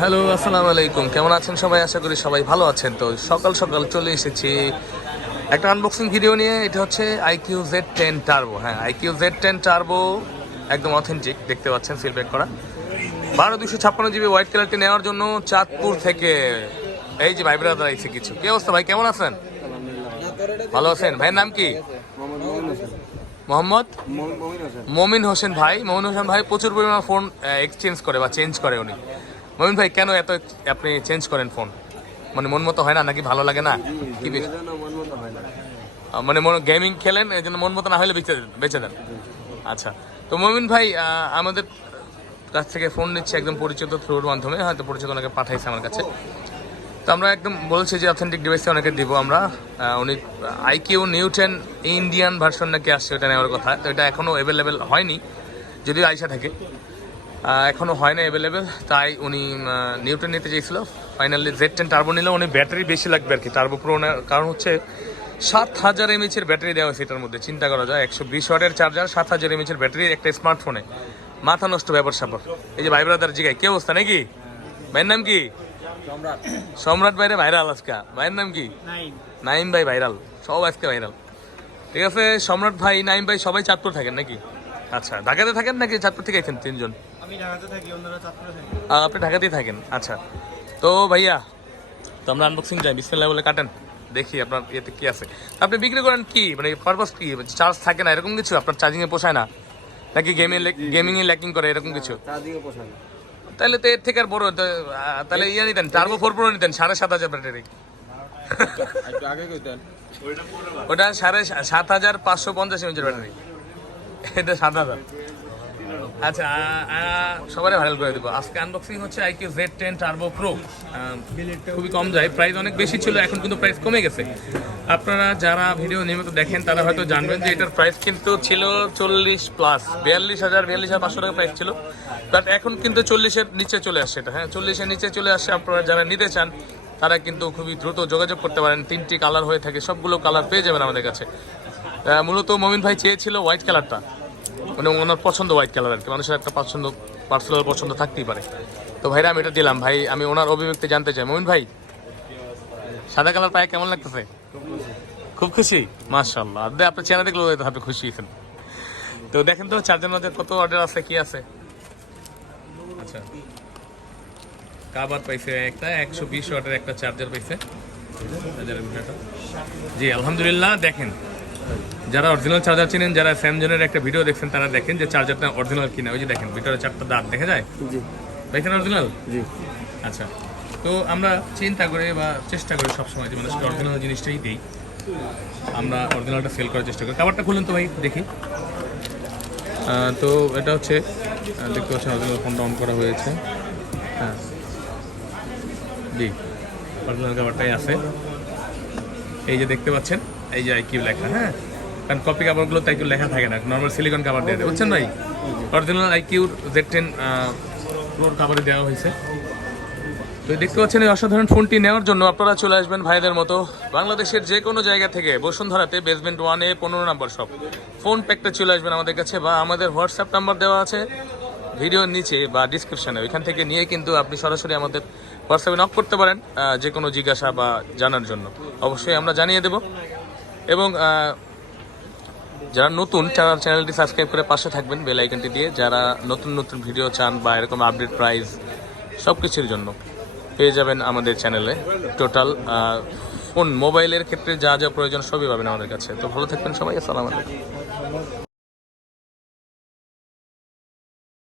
hello আসসালামু আলাইকুম কেমন আছেন সবাই আশা করি সবাই ভালো আছেন তো সকাল সকাল চলে এসেছি একটা আনবক্সিং ভিডিও নিয়ে এটা হচ্ছে আইকিউ জেড টেন টার্বো হ্যাঁ আইকিউ জেড টেন টার্বো একদম অথেন্টিক দেখতে পাচ্ছেন সিলপ্যাক করা বারো দুশো ছাপ্পান্ন জিবি হোয়াইট কালারটি নেওয়ার জন্য চাঁদপুর থেকে এই যে ভাই ব্রাদার আইছে কিছু কি অবস্থা ভাই কেমন আছেন ভালো আছেন ভাইয়ের নাম কি মোহাম্মদ মমিন হোসেন ভাই মমিন হোসেন ভাই প্রচুর পরিমাণ ফোন এক্সচেঞ্জ করে বা চেঞ্জ করে উনি মমিন ভাই কেন এত আপনি চেঞ্জ করেন ফোন মানে মন মতো হয় না নাকি ভালো লাগে না কি মানে মন গেমিং খেলেন এই জন্য মন মতো না হলে বেঁচে বেঁচে দেন আচ্ছা তো মমিন ভাই আমাদের কাছ থেকে ফোন নিচ্ছে একদম পরিচিত থ্রুর মাধ্যমে হয়তো পরিচিত ওনাকে পাঠাইছে আমার কাছে তো আমরা একদম বলছি যে অথেন্টিক ডিভাইসে অনেকে দিব আমরা উনি আইকিউ নিউটেন ইন্ডিয়ান ভার্সন নাকি আসছে ওটা নেওয়ার কথা তো এটা এখনও অ্যাভেলেবেল হয়নি যদিও আইসা থাকে এখনও হয় না অ্যাভেলেবেল তাই উনি নিউটেন নিতে চেয়েছিল ফাইনালি জেড টেন টার্বো নিলে উনি ব্যাটারি বেশি লাগবে আর কি টার্বো ওনার কারণ হচ্ছে সাত হাজার এমএচের ব্যাটারি দেওয়া হয়েছে এটার মধ্যে চিন্তা করা যায় একশো বিশ ওয়াটের চার্জার সাত হাজার এমএচের ব্যাটারি একটা স্মার্টফোনে মাথা নষ্ট ব্যাপার স্যাপার এই যে ভাই ব্রাদার জিগায় কে অবস্থা নাকি ভাইয়ের নাম কি সম্রাট ভাইরে ভাইরাল আজকে ভাইয়ের নাম কি নাইম ভাই ভাইরাল সব আজকে ভাইরাল ঠিক আছে সম্রাট ভাই নাইম ভাই সবাই চাঁদপুর থাকেন নাকি আচ্ছা ঢাকাতে থাকেন নাকি চাঁদপুর থেকে আছেন তিনজন আপনি ঢাকাতেই থাকেন আচ্ছা তো ভাইয়া তো আমরা আনবক্সিং যাই বিসমিল্লাহ বলে কাটেন দেখি আপনার ইয়েতে কি আছে আপনি বিক্রি করেন কি মানে পারপাস কি চার্জ থাকে না এরকম কিছু আপনার চার্জিংয়ে পোষায় না নাকি গেমিং গেমিংয়ে ল্যাকিং করে এরকম কিছু চার্জিংয়ে পোষায় না তাহলে তো এর থেকে আর বড় তাহলে ইয়ে নিতেন টার্বো ফোর প্রো নিতেন সাড়ে সাত হাজার ব্যাটারি ওটা সাড়ে সাত হাজার পাঁচশো পঞ্চাশ ইঞ্চের ব্যাটারি এটা সাত হাজার আচ্ছা সবাই ভাইরাল করে দেবো আজকে আনবক্সিং হচ্ছে iQOO Z ten turbo pro খুবই কম যায় প্রাইস অনেক বেশি ছিল এখন কিন্তু প্রাইস কমে গেছে আপনারা যারা ভিডিও নিয়মিত দেখেন তারা হয়তো জানবেন যে এটার প্রাইস কিন্তু ছিল চল্লিশ প্লাস বিয়াল্লিশ হাজার বিয়াল্লিশ হাজার পাঁচশো টাকা প্রাইস ছিল বাট এখন কিন্তু চল্লিশের নিচে চলে আসছে এটা হ্যাঁ চল্লিশের নিচে চলে আসছে আপনারা যারা নিতে চান তারা কিন্তু খুবই দ্রুত যোগাযোগ করতে পারেন তিনটি কালার হয়ে থাকে সবগুলো কালার পেয়ে যাবেন আমাদের কাছে মূলত মমিন ভাই চেয়েছিল হোয়াইট কালারটা মানে ওনার পছন্দ হোয়াইট কালার আর কি মানুষের একটা পছন্দ পার্সোনাল পছন্দ থাকতেই পারে তো ভাইরা আমি এটা দিলাম ভাই আমি ওনার অভিব্যক্তি জানতে চাই মমিন ভাই সাদা কালার পায়ে কেমন লাগতেছে খুব খুশি মাশাল্লাহ আর আপনার চেহারা দেখলেও হবে খুশি এখানে তো দেখেন তো চারজন মধ্যে কত অর্ডার আছে কি আছে আচ্ছা কাবার পাইছে একটা একশো বিশ অর্ডার একটা চার্জার পাইছে জি আলহামদুলিল্লাহ দেখেন যারা অরিজিনাল চার্জার চিনেন যারা স্যামজনের একটা ভিডিও দেখছেন তারা দেখেন যে চার্জারটা অরিজিনাল কিনা ওই যে দেখেন ভিতরে চারটা দাঁত দেখা যায় জি দেখেন অরিজিনাল জি আচ্ছা তো আমরা চিন্তা করে বা চেষ্টা করে সবসময় যে মানুষকে অরিজিনাল জিনিসটাই দিই আমরা অরিজিনালটা সেল করার চেষ্টা করি কাবারটা খুলুন তো ভাই দেখি তো এটা হচ্ছে দেখতে পাচ্ছেন অরিজিনাল ফোনটা অন করা হয়েছে হ্যাঁ জি অরিজিনাল কাবারটাই আছে এই যে দেখতে পাচ্ছেন এই যে কি লেখা হ্যাঁ কারণ কপি কাপড়গুলো তাই একটু লেখা থাকে না নর্মাল সিলিকন কাপড় দিয়ে দেয় বুঝছেন ভাই অরিজিনাল আইকিউর জেড টেন প্রোর কাপড়ে দেওয়া হয়েছে তো দেখতে পাচ্ছেন এই অসাধারণ ফোনটি নেওয়ার জন্য আপনারা চলে আসবেন ভাইদের মতো বাংলাদেশের যে কোনো জায়গা থেকে বসুন্ধরাতে বেসমেন্ট ওয়ানে পনেরো নম্বর সব ফোন প্যাকটা চলে আসবেন আমাদের কাছে বা আমাদের হোয়াটসঅ্যাপ নাম্বার দেওয়া আছে ভিডিওর নিচে বা ডিসক্রিপশানে ওইখান থেকে নিয়ে কিন্তু আপনি সরাসরি আমাদের হোয়াটসঅ্যাপে নক করতে পারেন যে কোনো জিজ্ঞাসা বা জানার জন্য অবশ্যই আমরা জানিয়ে দেবো এবং যারা নতুন চ্যানেল চ্যানেলটি সাবস্ক্রাইব করে পাশে থাকবেন বেল আইকনটি দিয়ে যারা নতুন নতুন ভিডিও চান বা এরকম আপডেট প্রাইস সব কিছুর জন্য পেয়ে যাবেন আমাদের চ্যানেলে টোটাল ফোন মোবাইলের ক্ষেত্রে যা যা প্রয়োজন সবই পাবেন আমাদের কাছে তো ভালো থাকবেন সবাই আসসালামু আলাইকুম